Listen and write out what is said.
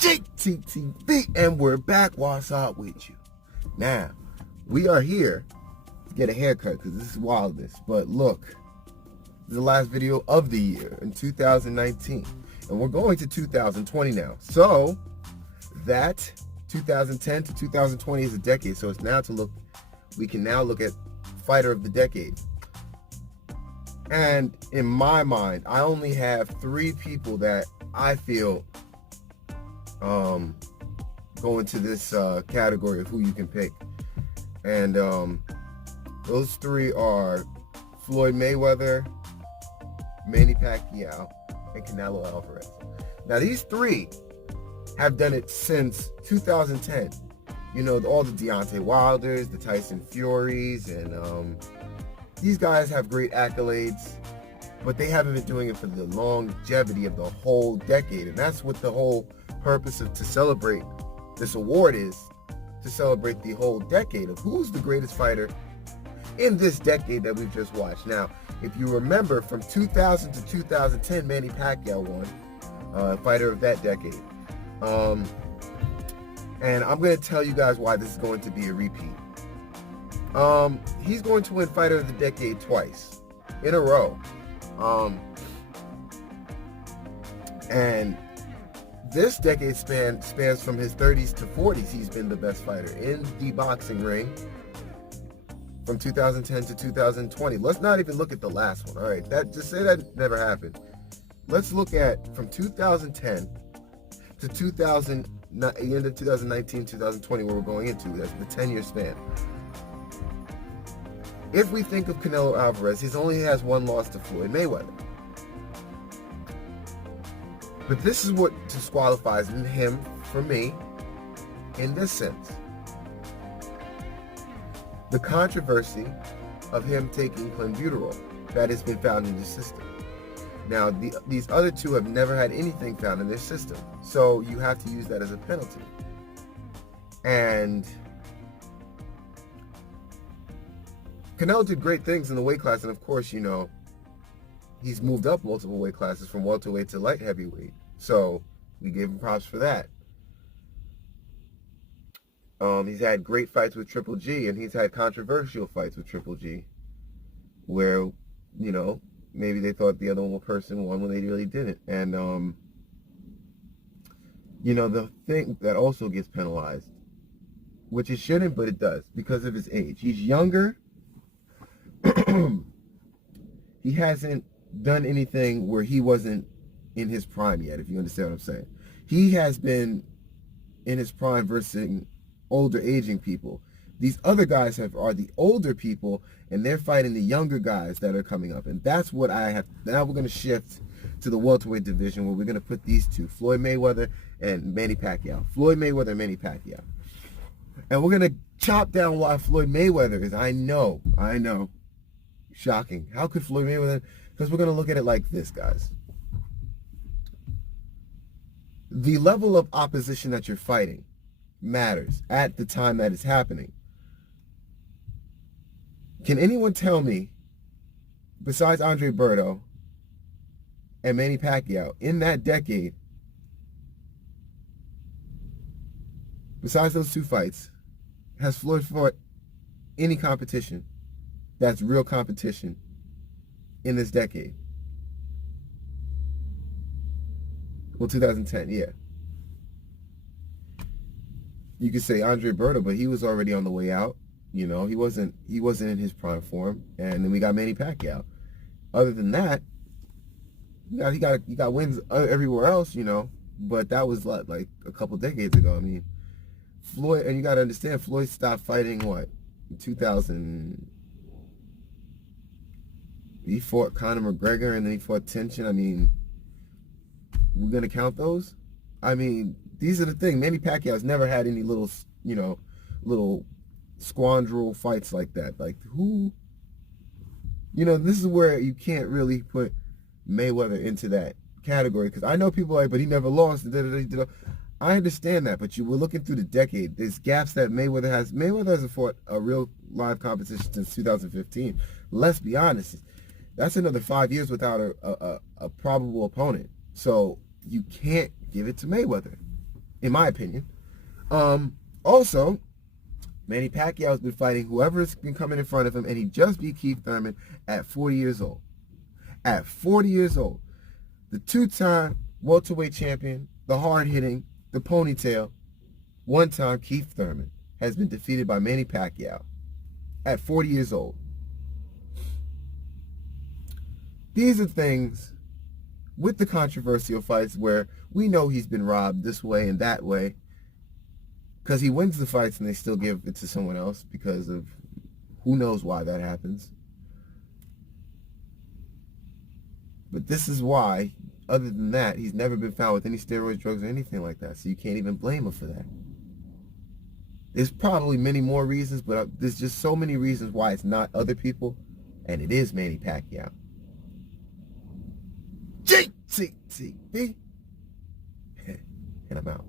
GTTV, and we're back. What's up with you? Now, we are here to get a haircut because this is wildness. But look, this is the last video of the year in 2019, and we're going to 2020 now. So that 2010 to 2020 is a decade. So it's now to look. We can now look at fighter of the decade. And in my mind, I only have 3 people that I feel go into this category of who you can pick. And those 3 are Floyd Mayweather, Manny Pacquiao, and Canelo Alvarez. Now these 3 have done it since 2010. You know, all the Deontay Wilders, the Tyson Furies, and these guys have great accolades, but they haven't been doing it for the longevity of the whole decade. And that's what the whole purpose of to celebrate this award is, to celebrate the whole decade of who's the greatest fighter in this decade that we've just watched. Now, if you remember, from 2000 to 2010, Manny Pacquiao won fighter of that decade. And I'm going to tell you guys why this is going to be a repeat. He's going to win fighter of the decade twice in a row. And this decade spans from his 30s to 40s. He's been the best fighter in the boxing ring from 2010 to 2020. Let's not even look at the last one. All right, just say that never happened. Let's look at from 2010 to 2019, 2020, where we're going into. That's the 10-year span. If we think of Canelo Alvarez, he only has 1 loss to Floyd Mayweather. But this is what disqualifies him for me in this sense. The controversy of him taking clenbuterol that has been found in the system. Now, these other 2 have never had anything found in their system. So you have to use that as a penalty. And Canelo did great things in the weight class, and of course, you know, he's moved up multiple weight classes from welterweight to light heavyweight. So we gave him props for that. He's had great fights with Triple G, and he's had controversial fights with Triple G, where, you know, maybe they thought the other person won when they really didn't. And you know, the thing that also gets penalized, which it shouldn't, but it does, because of his age. He's younger. He hasn't done anything where he wasn't in his prime yet, if you understand what I'm saying. He has been in his prime versus older aging people. These other guys are the older people, and they're fighting the younger guys that are coming up. And that's what I have. Now we're going to shift to the welterweight division, where we're going to put these 2, Floyd Mayweather and Manny Pacquiao. Floyd Mayweather and Manny Pacquiao. And we're going to chop down why Floyd Mayweather is. I know. Shocking. How could Floyd Mayweather? Because we're going to look at it like this, guys. The level of opposition that you're fighting matters at the time that it's happening. Can anyone tell me, besides Andre Berto and Manny Pacquiao, in that decade, besides those 2 fights, has Floyd fought any competition that's real competition in this decade? Well, 2010, yeah. You could say Andre Berto, but he was already on the way out. You know, he wasn't in his prime form. And then we got Manny Pacquiao. Other than that, he got wins everywhere else, you know. But that was like a couple decades ago. I mean, Floyd, and you got to understand, Floyd stopped fighting what, in 2000. He fought Conor McGregor, and then he fought Tension. I mean, we're gonna count those? I mean, these are the things. Manny Pacquiao's never had any little, you know, little squandrel fights like that. Like, who? You know, this is where you can't really put Mayweather into that category, because I know people are like, but he never lost. I understand that, but you were looking through the decade. There's gaps that Mayweather has. Mayweather hasn't fought a real live competition since 2015. Let's be honest. That's another 5 years without a probable opponent. So you can't give it to Mayweather. in my opinion. Also, Manny Pacquiao has been fighting whoever's been coming in front of him, and he just beat Keith Thurman at 40 years old. At 40 years old, the two-time welterweight champion, the hard-hitting, the ponytail, one-time Keith Thurman has been defeated by Manny Pacquiao at 40 years old. These are things with the controversial fights where we know he's been robbed this way and that way, because he wins the fights and they still give it to someone else because of who knows why that happens. But this is why, other than that, he's never been found with any steroids, drugs, or anything like that. So you can't even blame him for that. There's probably many more reasons, but there's just so many reasons why it's not other people, and it is Manny Pacquiao. GTTV. And I'm out.